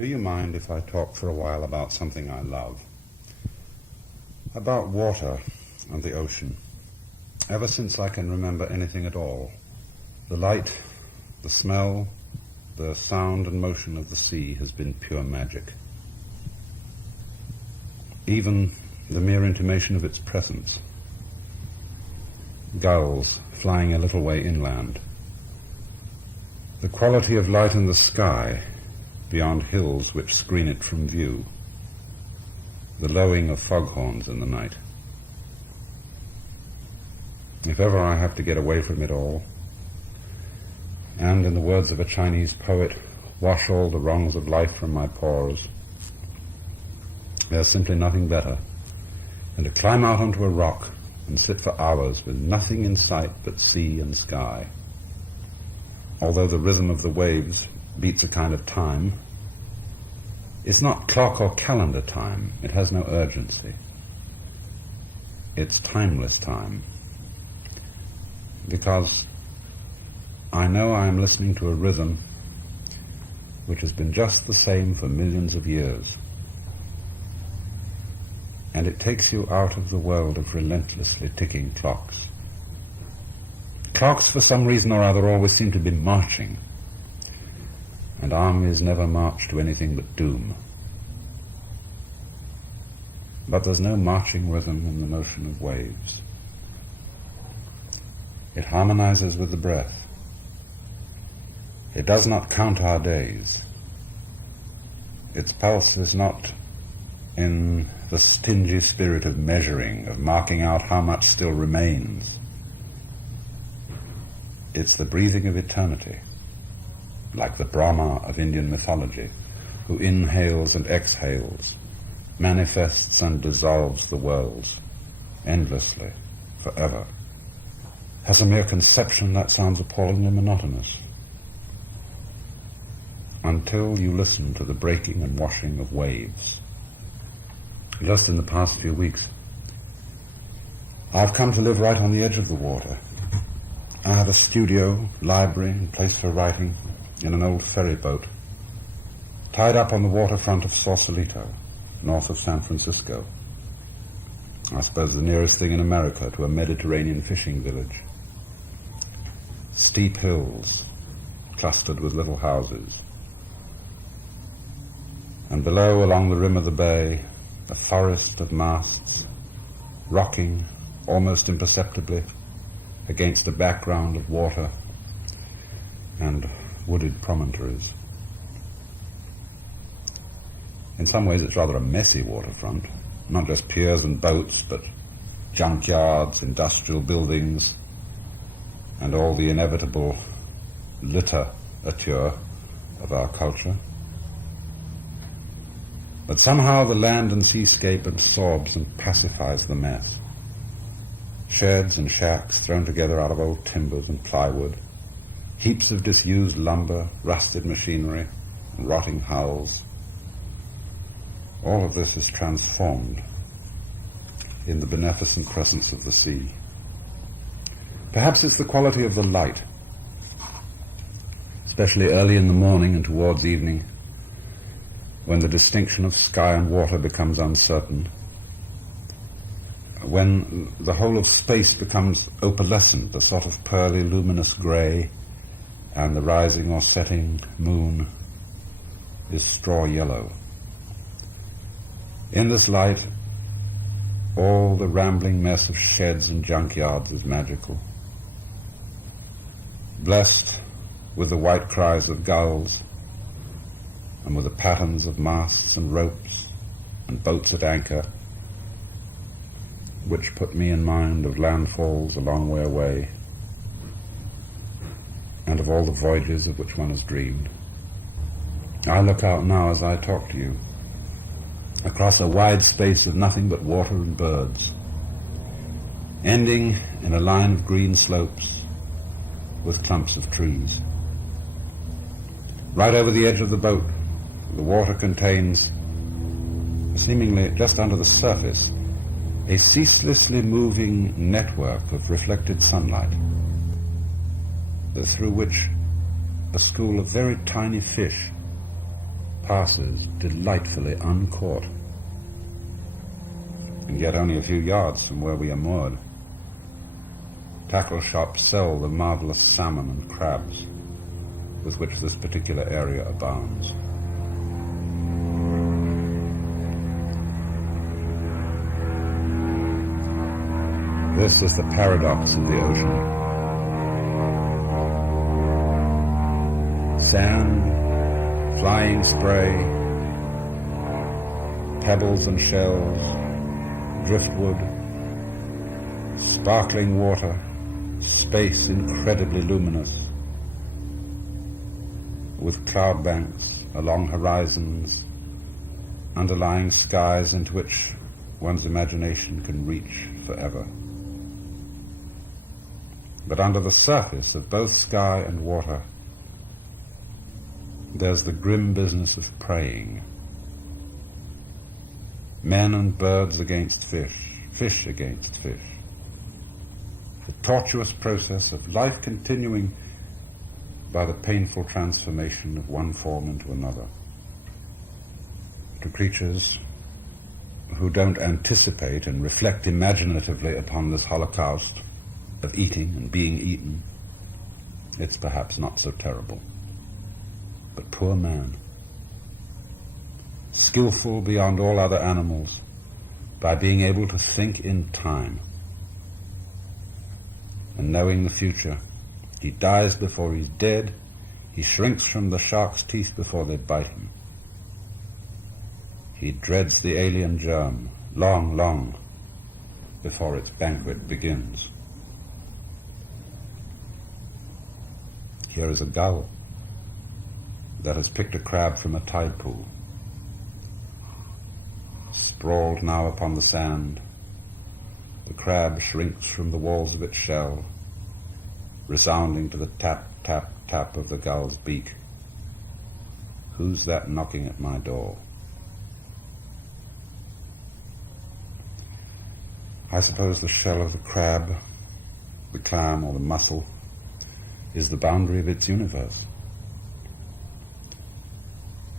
Do you mind if I talk for a while about something I love? About water and the ocean. Ever since I can remember anything at all, the light, the smell, the sound and motion of the sea has been pure magic. Even the mere intimation of its presence. Gulls flying a little way inland. The quality of light in the sky beyond hills which screen it from view. The lowing of foghorns in the night. If ever I have to get away from it all, and, in the words of a Chinese poet, wash all the wrongs of life from my pores, there's simply nothing better than to climb out onto a rock and sit for hours with nothing in sight but sea and sky. Although the rhythm of the waves beats a kind of time, it's not clock or calendar time. It has no urgency. It's timeless time. Because I know I am listening to a rhythm which has been just the same for millions of years. And it takes you out of the world of relentlessly ticking clocks. Clocks, for some reason or other, always seem to be marching, and armies never march to anything but doom. But there's no marching rhythm in the motion of waves. It harmonizes with the breath. It does not count our days. Its pulse is not in the stingy spirit of measuring, of marking out how much still remains. It's the breathing of eternity, like the Brahma of Indian mythology, who inhales and exhales, manifests and dissolves the worlds, endlessly, forever. As a mere conception, that sounds appallingly monotonous, until you listen to the breaking and washing of waves. Just in the past few weeks, I've come to live right on the edge of the water. I have a studio, library, and place for writing in an old ferry boat, tied up on the waterfront of Sausalito, north of San Francisco. I suppose the nearest thing in America to a Mediterranean fishing village. Steep hills, clustered with little houses. And below, along the rim of the bay, a forest of masts, rocking almost imperceptibly against a background of water and wooded promontories. In some ways it's rather a messy waterfront, not just piers and boats, but junkyards, industrial buildings, and all the inevitable literature of our culture. But somehow the land and seascape absorbs and pacifies the mess. Sheds and shacks thrown together out of old timbers and plywood, heaps of disused lumber, rusted machinery, and rotting hulls. All of this is transformed in the beneficent presence of the sea. Perhaps it's the quality of the light, especially early in the morning and towards evening, when the distinction of sky and water becomes uncertain, when the whole of space becomes opalescent, a sort of pearly luminous grey, and the rising or setting moon is straw yellow. In this light, all the rambling mess of sheds and junkyards is magical. Blessed with the white cries of gulls, and with the patterns of masts and ropes and boats at anchor, which put me in mind of landfalls a long way away, and of all the voyages of which one has dreamed. I look out now as I talk to you, across a wide space of nothing but water and birds, ending in a line of green slopes with clumps of trees. Right over the edge of the boat, the water contains, seemingly just under the surface, a ceaselessly moving network of reflected sunlight, through which a school of very tiny fish passes delightfully uncaught, and yet only a few yards from where we are moored. Tackle shops sell the marvelous salmon and crabs with which this particular area abounds. This is the paradox of the ocean. Sand, flying spray, pebbles and shells, driftwood, sparkling water, space incredibly luminous, with cloud banks along horizons, underlying skies into which one's imagination can reach forever. But under the surface of both sky and water, there's the grim business of preying. Men and birds against fish, fish against fish. The tortuous process of life continuing by the painful transformation of one form into another. To creatures who don't anticipate and reflect imaginatively upon this holocaust of eating and being eaten, it's perhaps not so terrible. But poor man, skillful beyond all other animals by being able to think in time and knowing the future, he dies before he's dead, he shrinks from the shark's teeth before they bite him. He dreads the alien germ long, long before its banquet begins. Here is a gull that has picked a crab from a tide pool, sprawled now upon the sand. The crab shrinks from the walls of its shell, resounding to the tap, tap, tap of the gull's beak. Who's that knocking at my door? I suppose the shell of the crab, the clam or the mussel, is the boundary of its universe.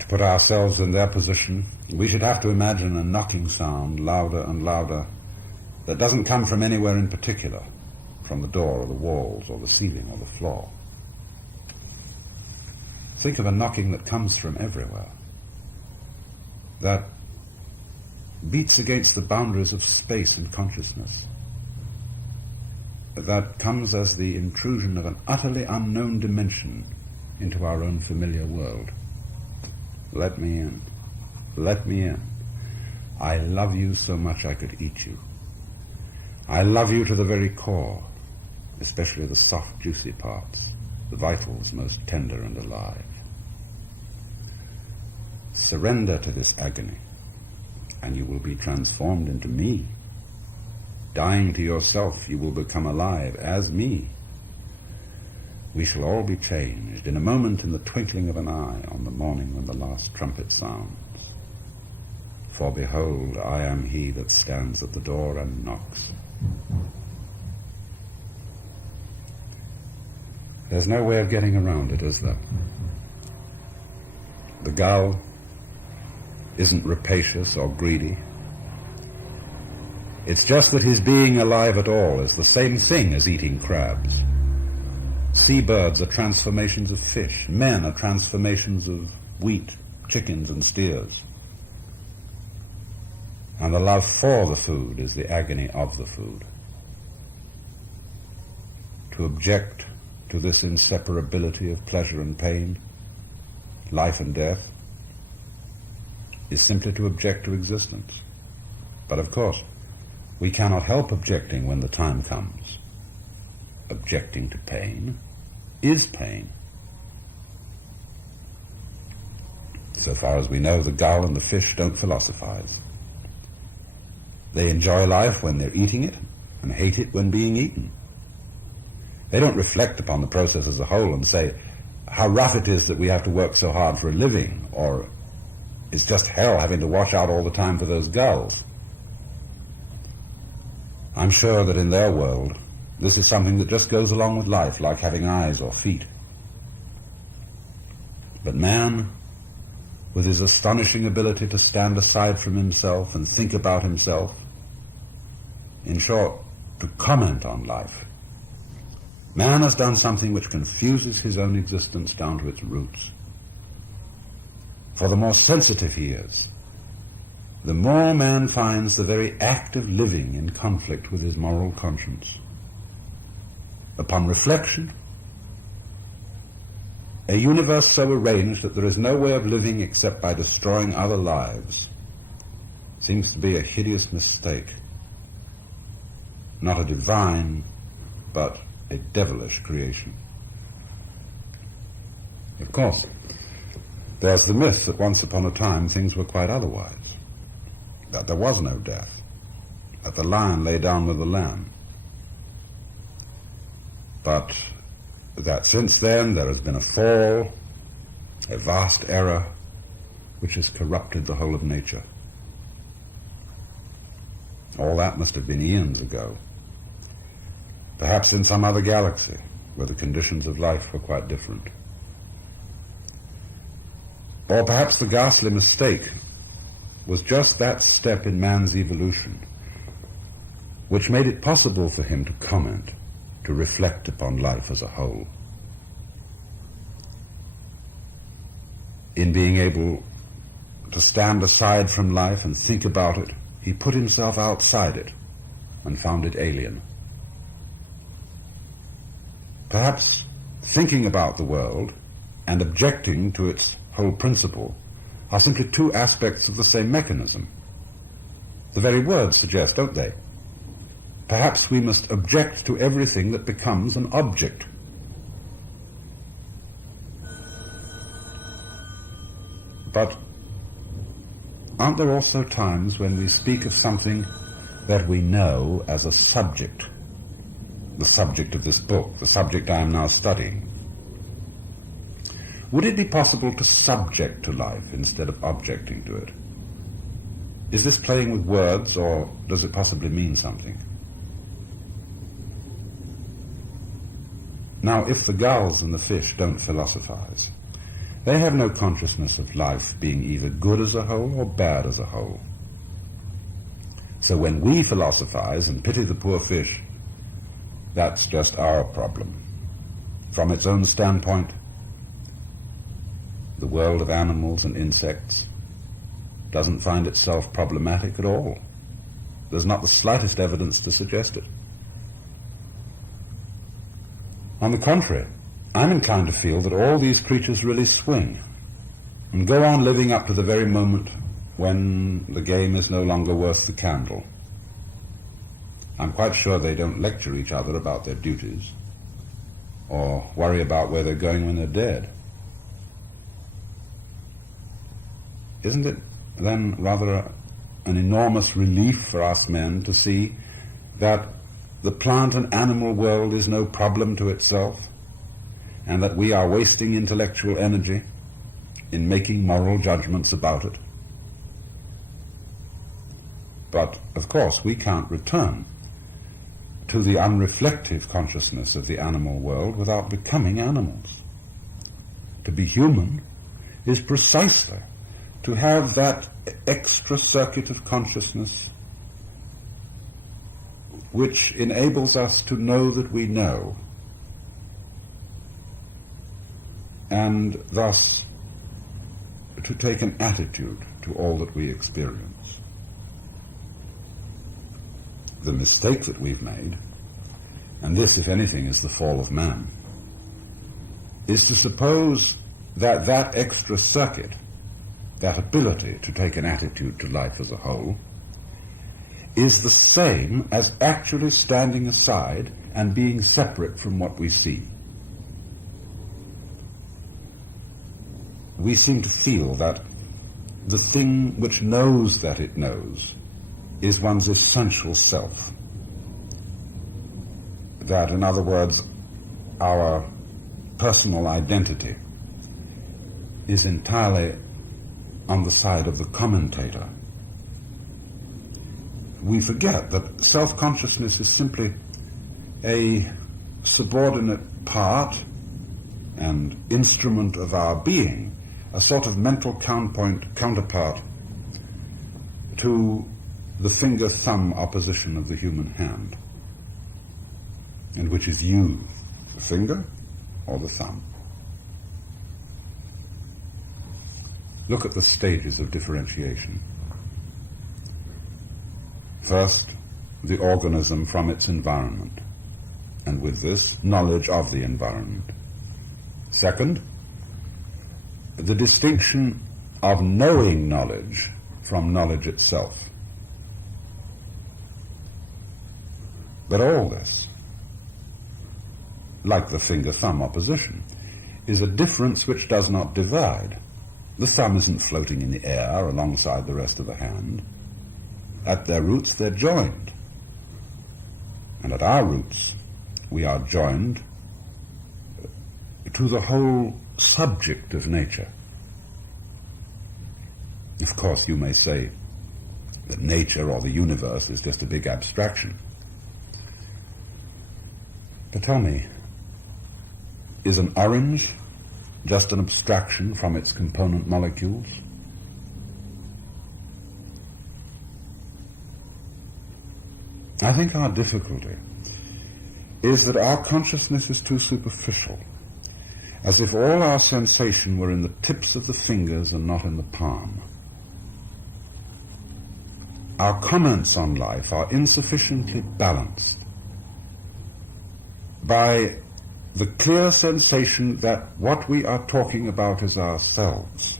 To put ourselves in their position, we should have to imagine a knocking sound, louder and louder, that doesn't come from anywhere in particular, from the door or the walls or the ceiling or the floor. Think of a knocking that comes from everywhere, that beats against the boundaries of space and consciousness, that comes as the intrusion of an utterly unknown dimension into our own familiar world. Let me in. Let me in. I love you so much I could eat you. I love you to the very core, especially the soft, juicy parts, the vitals most tender and alive. Surrender to this agony, and you will be transformed into me. Dying to yourself, you will become alive as me. We shall all be changed in a moment, in the twinkling of an eye, on the morning when the last trumpet sounds. For behold, I am he that stands at the door and knocks. There's no way of getting around it, is there? The gull isn't rapacious or greedy. It's just that his being alive at all is the same thing as eating crabs. Seabirds are transformations of fish. Men are transformations of wheat, chickens and steers. And the love for the food is the agony of the food. To object to this inseparability of pleasure and pain, life and death, is simply to object to existence. But of course, we cannot help objecting when the time comes. Objecting to pain is pain. So far as we know, the gull and the fish don't philosophize. They enjoy life when they're eating it and hate it when being eaten. They don't reflect upon the process as a whole and say how rough it is that we have to work so hard for a living, or it's just hell having to watch out all the time for those gulls. I'm sure that in their world, this is something that just goes along with life, like having eyes or feet. But man, with his astonishing ability to stand aside from himself and think about himself. In short, to comment on life. Man has done something which confuses his own existence down to its roots. For the more sensitive he is, the more man finds the very act of living in conflict with his moral conscience. Upon reflection, a universe so arranged that there is no way of living except by destroying other lives seems to be a hideous mistake. Not a divine, but a devilish creation. Of course, there's the myth that once upon a time things were quite otherwise, that there was no death, that the lion lay down with the lamb, but that since then there has been a fall, a vast error, which has corrupted the whole of nature. All that must have been eons ago, perhaps in some other galaxy where the conditions of life were quite different. Or perhaps the ghastly mistake was just that step in man's evolution which made it possible for him to comment, to reflect upon life as a whole. In being able to stand aside from life and think about it, he put himself outside it and found it alien. Perhaps thinking about the world and objecting to its whole principle are simply two aspects of the same mechanism. The very words suggest, don't they? Perhaps we must object to everything that becomes an object. But aren't there also times when we speak of something that we know as a subject? The subject of this book, the subject I am now studying. Would it be possible to subject to life instead of objecting to it? Is this playing with words, or does it possibly mean something? Now, if the gulls and the fish don't philosophize, they have no consciousness of life being either good as a whole or bad as a whole. So when we philosophize and pity the poor fish, that's just our problem. From its own standpoint, the world of animals and insects doesn't find itself problematic at all. There's not the slightest evidence to suggest it. On the contrary, I'm inclined to feel that all these creatures really swing and go on living up to the very moment when the game is no longer worth the candle. I'm quite sure they don't lecture each other about their duties or worry about where they're going when they're dead. Isn't it then rather an enormous relief for us men to see that the plant and animal world is no problem to itself, and that we are wasting intellectual energy in making moral judgments about it? But, of course, we can't return to the unreflective consciousness of the animal world without becoming animals. To be human is precisely to have that extra circuit of consciousness which enables us to know that we know, and thus to take an attitude to all that we experience. The mistake that we've made, and this, if anything, is the fall of man, is to suppose that that extra circuit, that ability to take an attitude to life as a whole, is the same as actually standing aside and being separate from what we see. We seem to feel that the thing which knows that it knows is one's essential self. That, in other words, our personal identity is entirely on the side of the commentator. We forget that self-consciousness is simply a subordinate part and instrument of our being, a sort of mental counterpart to the finger-thumb opposition of the human hand, and which is you, the finger or the thumb. Look at the stages of differentiation. First, the organism from its environment, and with this, knowledge of the environment. Second, the distinction of knowing knowledge from knowledge itself. But all this, like the finger-thumb opposition, is a difference which does not divide. The thumb isn't floating in the air alongside the rest of the hand. At their roots, they're joined. And at our roots, we are joined to the whole subject of nature. Of course, you may say that nature or the universe is just a big abstraction. But tell me, is an orange just an abstraction from its component molecules? I think our difficulty is that our consciousness is too superficial, as if all our sensation were in the tips of the fingers and not in the palm. Our comments on life are insufficiently balanced by the clear sensation that what we are talking about is ourselves,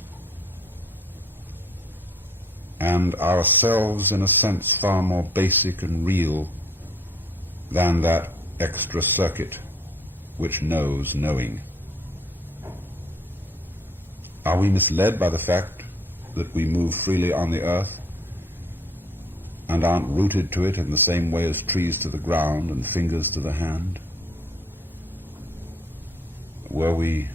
and ourselves in a sense far more basic and real than that extra circuit which knows knowing. Are we misled by the fact that we move freely on the earth and aren't rooted to it in the same way as trees to the ground and fingers to the hand? Were we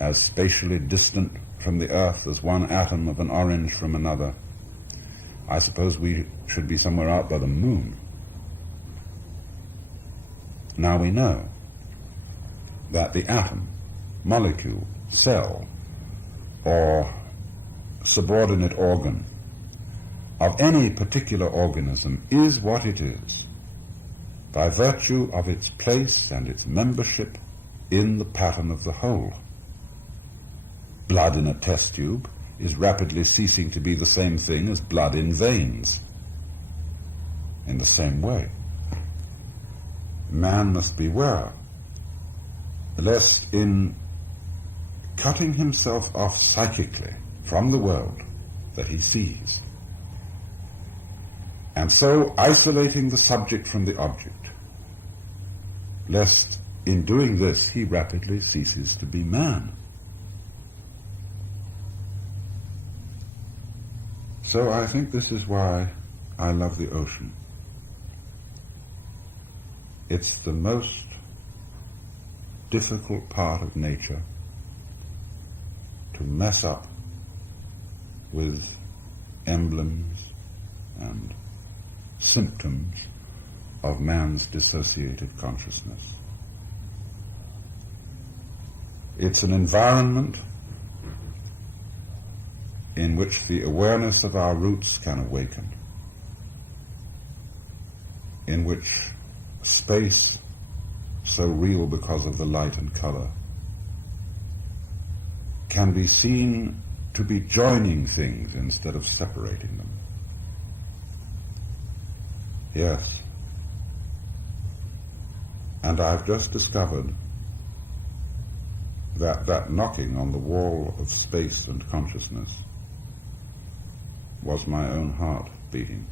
as spatially distant from the earth as one atom of an orange from another, I suppose we should be somewhere out by the moon. Now we know that the atom, molecule, cell, or subordinate organ of any particular organism is what it is by virtue of its place and its membership in the pattern of the whole. Blood in a test tube is rapidly ceasing to be the same thing as blood in veins. In the same way, man must beware lest in cutting himself off psychically from the world that he sees, and so isolating the subject from the object, lest in doing this he rapidly ceases to be man. So I think this is why I love the ocean. It's the most difficult part of nature to mess up with emblems and symptoms of man's dissociated consciousness. It's an environment in which the awareness of our roots can awaken, in which space, so real because of the light and color, can be seen to be joining things instead of separating them. Yes, and I've just discovered that knocking on the wall of space and consciousness was my own heart beating.